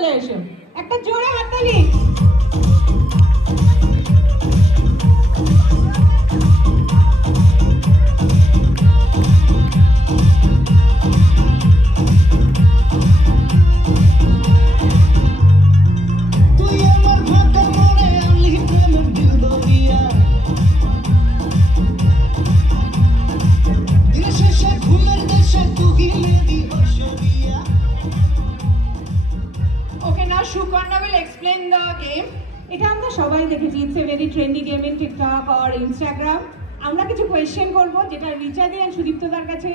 চলে এসো, একটা জোরে হাততালি। এটা আমরা সবাই দেখেছি, it's a very trendy game in TikTok or Instagram. আমরা কিছু কোয়েশ্চেন করব যেটা রিচাদি আর সুদীপ্তদার কাছে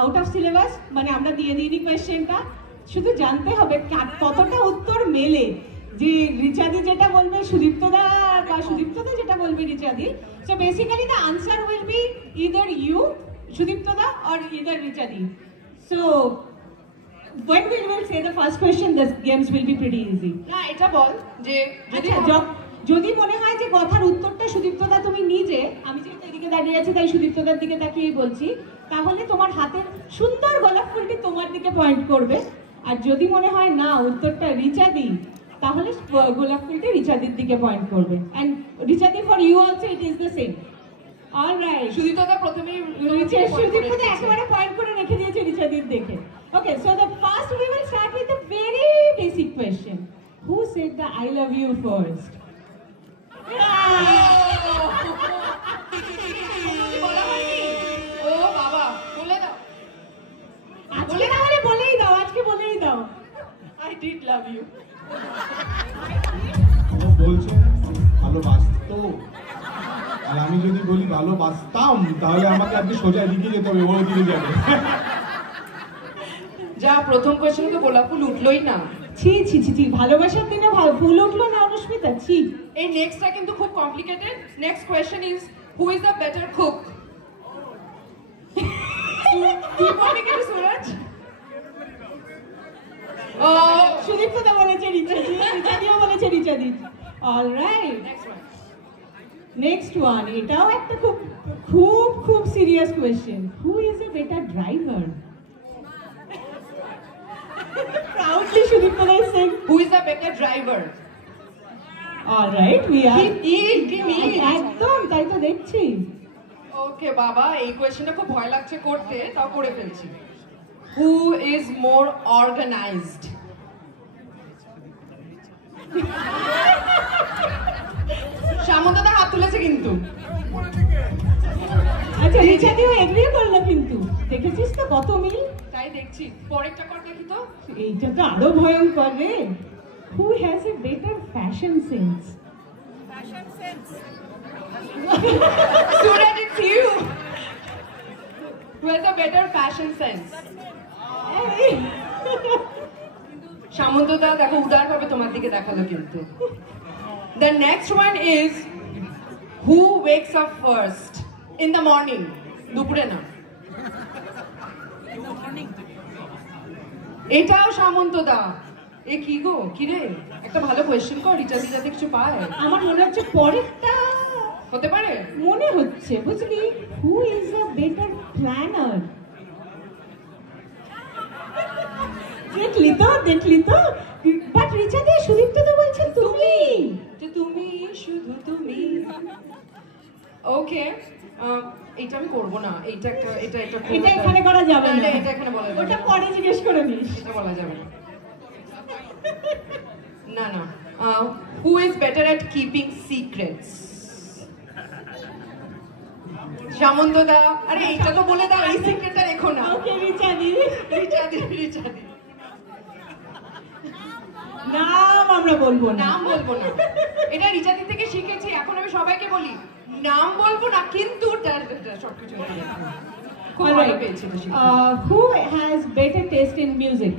আউট অফ সিলেবাস, মানে আমরা দিয়ে দিইনি কোয়েশ্চেনটা, শুধু জানতে হবে কতটা উত্তর মেলে, যে রিচাদি যেটা বলবে সুদীপ্তদা বা সুদীপ্তদা যেটা বলবে রিচাদি। So basically the answer will be either you সুদীপ্তদা অর ইদার রিচাদি। So when we will say the first question, the games will be pretty easy. না এটা বল যে যদি মনে হয় যে কথার উত্তরটা সুদীপ্তদা তুমি নিজে, আমি যেহেতু এদিকে দাঁড়িয়ে আছি তাই সুদীপ্তদার দিকে তাকিয়েই বলছি, তাহলে তোমার হাতের সুন্দর গোলাপ ফুলটি তোমার দিকে পয়েন্ট করবে। আর যদি মনে হয় না উত্তরটা রিচাদি, তাহলে গোলাপ ফুলটি রিচাদির দিকে পয়েন্ট করবে। and রিচাদি for you also it is the same. all right, সুদীপ্তদা প্রথমেই সুদীপ্তদা একেবারে পয়েন্ট করে রেখে দিয়েছে রিচাদির দেখে। Okay, so the first we will start with a very basic question. Who said the I love you first? ও বাবা, বলে দাও। বলে না হলে বলেই দাও, আজকে বলেই দাও। I did love you. ও বলছে ভালোবাসতো, আর আমি যদি বলি ভালোবাসতাম তাহলে আমাকে আপনি সোজা দিকে যেতে হবে, ওই দিকে যাবে। যা প্রথম কোশ্চেন তো গোলাপ ফুল উঠলোই না। ছি ছি ছি ছি, ভালোবাসার দিনে ফুল উঠলো না অনুষ্মিতা, ছি। এই নেক্সটটা কিন্তু খুব complicated. Next question is who is the better cook? তুই বলবি কি সুরজ? ও সুদীপ্তদা বলেছে রিচাদি, রিচাদিও বলেছে রিচাদি। অল রাইট, নেক্সট ওয়ান, এটাও একটা খুব খুব খুব serious question. Who is a better driver? Proudly Sudipta is saying, who is the better driver? all right, we are give me একদম তাই তো দেখছি। ওকে বাবা, এই কোয়েশ্চেনটা খুব ভয় লাগছে করতে, তাও করে ফেলছি। Who is more organised? সামন্তদা হাত তুলেছে কিন্তু। আচ্ছা, রিচাদিও এগ্রি করলো কিন্তু, দেখেছিস তো কত মিল। তাই দেখছি, পরেরটা কর দেখি তো। এইটা তো আরো ভয়ঙ্কর রে। Who has a better fashion sense? Fashion sense. Suraj, it's you. Who has a better fashion sense? সামন্তদা দেখো উদার ভাবে তোমার দিকে দেখালো কিন্তু। The next one is who wakes up first in the morning? দুপুরে না, এটাও সামন্তদা। এ কি গো, কি রে, একটা ভালো কোয়েশ্চেন কর, রিচাদি যাতে কিছু পায়। আমার মনে হচ্ছে পরেরটা হতে পারে, মনে হচ্ছে, বুঝলি। Who is a better planner? দেখলি তো, দেখলি তো। বাট রিচাদি সুদীপ্ত তো বলছেন তুমি, যে তুমি শুধু তুমি। ওকে, এটা আমি করব না, এটা এটা এখানে করা যাবে না, এটা এখানে বলা যাবে না, ওটা পরে জিজ্ঞেস করে নিস, এটা বলা যাবে না। না না, who is better at keeping secrets? সামন্তদা, আরে এইটা তো বলে দাও, এই সিক্রেটটা রেখো না। ওকে রিচাদি, রিচাদি রিচাদি। নাম আমরা বলবো না, নাম বলবো না, এটা রিচাদি থেকে শিখেছি। এখন আমি সবাইকে বলি নাম বলবো না, কিন্তু সবকিছু খুব ভালো পেয়েছি। Who has better taste in music?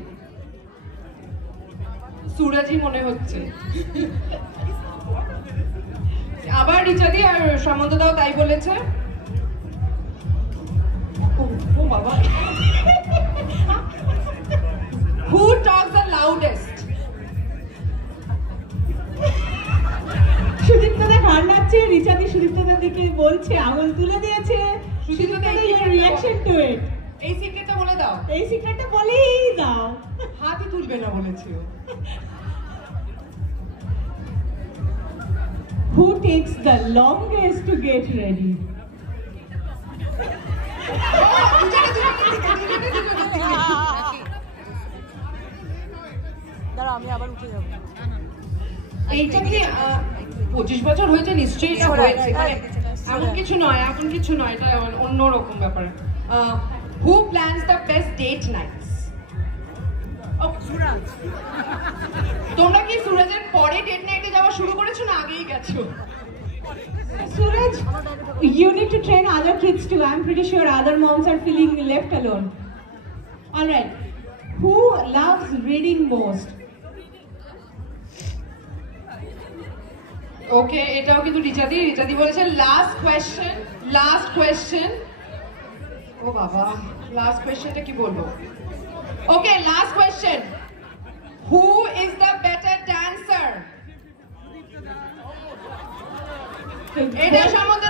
সুরজই মনে হচ্ছে। আবার রিচাদি আর সামন্তদাও তাই বলেছে। ও বাবা, হু টক্স দ্য লাউডেস্ট? সুদীপ্তদা ঘর নাচছে, রিচাদি সুদীপ্তদার দিকে বলছে, আঙুল তুলে দিয়েছে। সুদীপ্তদা, your reaction to it? এই সিক্রেটটা বলে দাও। এই সিক্রেটটা বলেই দাও। হাতই তুলবে না বলেছে ও। Who takes the longest to get ready? দাঁড়া আমি আবার উঠে যাবো। এইটা কি 25 বছর হয়েছে নিশ্চয়ই এটা হয়েছে মানে এমন কিছু নয় এটা অন্য রকম ব্যাপার who plans the best date nights তোমরা কি সুরজের পরে ডেট নাইটে যাওয়া শুরু করেছো না আগেই গেছো Suraj, you need to train other kids too. I'm pretty sure other moms are feeling left alone. All right. Who loves reading most? ওকে এটাও কিন্তু রিচাদি বলেছে লাস্ট কোয়েশ্চেন ও বাবা লাস্ট কোয়েশ্চেনটা কি বলবো okay last question who is the better dancer এটা সম্বন্ধে